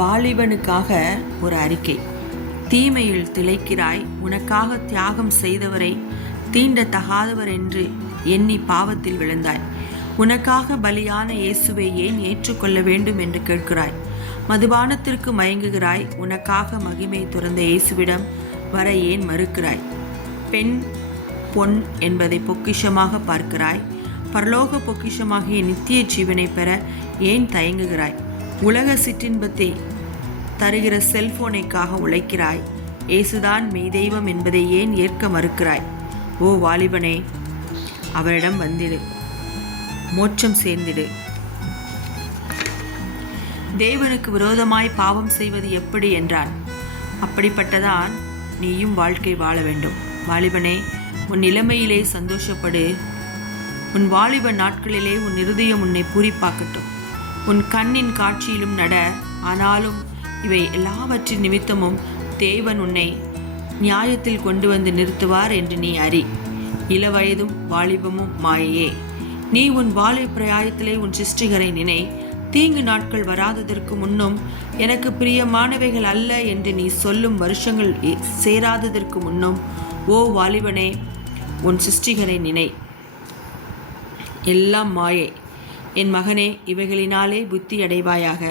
வாலிபனுக்காக ஒரு அறிக்கை. தீமையில் திளைக்கிறாய், உனக்காக தியாகம் செய்தவரை தீண்ட தகாதவர் என்று எண்ணி பாவத்தில் விழுந்தாய். உனக்காக பலியான இயேசுவை ஏன் ஏற்றுக்கொள்ள வேண்டும் என்று கேட்கிறாய். மதுபானத்திற்கு மயங்குகிறாய், உனக்காக மகிமை துறந்த இயேசுவிடம் வர ஏன் மறுக்கிறாய். பெண் பொன் என்பதை பொக்கிஷமாக பார்க்கிறாய், பரலோக பொக்கிஷமாகிய நித்திய ஜீவனை பெற ஏன் தயங்குகிறாய். உலக சிற்றின்பத்தை தருகிற செல்போனைக்காக உழைக்கிறாய், இயேசுதான் மெய் தெய்வம் என்பதை ஏன் ஏற்க மறுக்கிறாய். ஓ வாலிபனே, அவரிடம் வந்திடு, மோட்சம் சேர்ந்திடு. தேவனுக்கு விரோதமாய் பாவம் செய்வது எப்படி என்றான். அப்படிப்பட்டதான் நீயும் வாழ்க்கை வாழ வேண்டும். வாலிபனே, உன் நிலைமையிலே சந்தோஷப்படு. உன் வாலிப நாட்களிலே உன் இருதயம் உன்னை பூரிப்பாக்கட்டும். உன் கண்ணின் காட்சியிலும் நட. ஆனாலும் இவை எல்லாவற்றின் நிமித்தமும் தேவன் உன்னை நியாயத்தில் கொண்டு வந்து நிறுத்துவார் என்று நீ அறி. இளவயதும் வாலிபமும் மாயையே. நீ உன் வாலிப பிராயத்திலே உன் சிருஷ்டிகரை நினை. தீங்கு நாட்கள் வராததற்கு முன்னும் எனக்கு பிரியமானவைகள் அல்ல என்று நீ சொல்லும் வருஷங்கள் சேராததற்கு முன்னும் ஓ வாலிபனே, உன் சிருஷ்டிகரை நினை. எல்லாம் மாயை. என் மகனே, இவைகளினாலே புத்தி அடைவாயாக.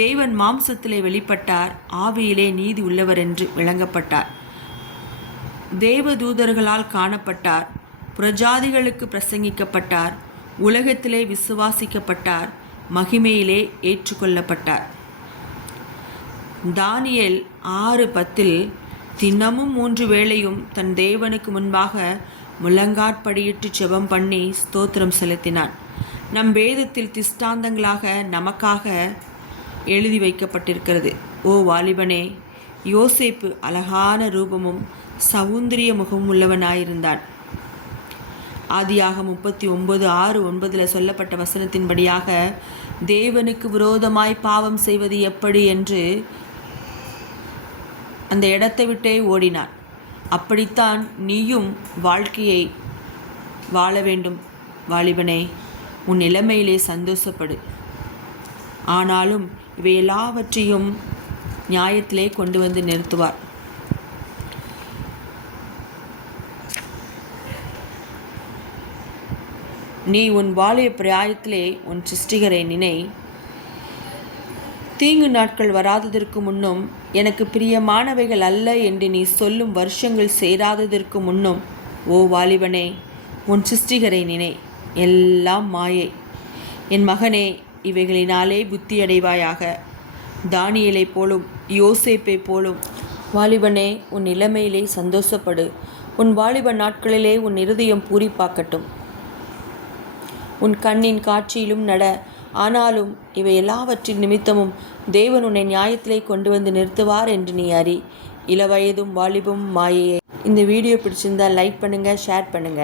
தேவன் மாம்சத்திலே வெளிப்பட்டார், ஆவியிலே நீதி உள்ளவர் என்று விளங்கப்பட்டார். தேவதூதர்களால் காணப்பட்டார், புறஜாதிகளுக்கு பிரசங்கிக்கப்பட்டார், உலகத்திலே விசுவாசிக்கப்பட்டார், மகிமையிலே ஏற்றுக்கொள்ளப்பட்டார். தானியேல் 6:10 தினமும் 3 வேளையும் தன் தேவனுக்கு முன்பாக முழங்காற்படியிட்டு ஜெபம் பண்ணி ஸ்தோத்திரம் செலுத்தினான். நம் வேதத்தில் திஷ்டாந்தங்களாக நமக்காக எழுதி வைக்கப்பட்டிருக்கிறது. ஓ வாலிபனே, யோசேப்பு அழகான ரூபமும் சௌந்தரிய முகமும் உள்ளவனாயிருந்தான். ஆதியாகமம் 39:6-9 சொல்லப்பட்ட வசனத்தின்படியாக தேவனுக்கு விரோதமாய் பாவம் செய்வது எப்படி என்று அந்த இடத்தை விட்டே ஓடினான். அப்படித்தான் நீயும் வாழ்க்கையை வாழ வேண்டும். வாலிபனே, உன் நிலைமையிலே சந்தோஷப்படு. ஆனாலும் இவை எல்லாவற்றையும் நியாயத்திலே கொண்டு வந்து நிறுத்துவார். நீ உன் வாலிப பிராயத்திலே உன் சிருஷ்டிகரை நினை. தீங்கு நாட்கள் வராததற்கு முன்னும் எனக்கு பிரியமானவைகள் அல்ல என்று நீ சொல்லும் வருஷங்கள் சேராததற்கு முன்னும் ஓ வாலிபனே, உன் சிருஷ்டிகரை நினை. எல்லாம் மாயை. என் மகனே, இவைகளினாலே புத்தி அடைவாயாக. தானியேலை போலும் யோசேப்பை போலும் வாலிபனே, உன் நிலைமையிலே சந்தோஷப்படு. உன் வாலிப நாட்களிலே உன் இருதயம் பூரிப்பாக்கட்டும். உன் கண்ணின் காட்சியிலும் நட. ஆனாலும் இவை எல்லாவற்றின் நிமித்தமும் தேவன் உன்னை நியாயத்திலே கொண்டு வந்து நிறுத்துவார் என்று நீ அறி. இளவயதும் வாலிபமும் மாயையே. இந்த வீடியோ பிடிச்சிருந்தால் லைக் பண்ணுங்கள், ஷேர் பண்ணுங்கள்.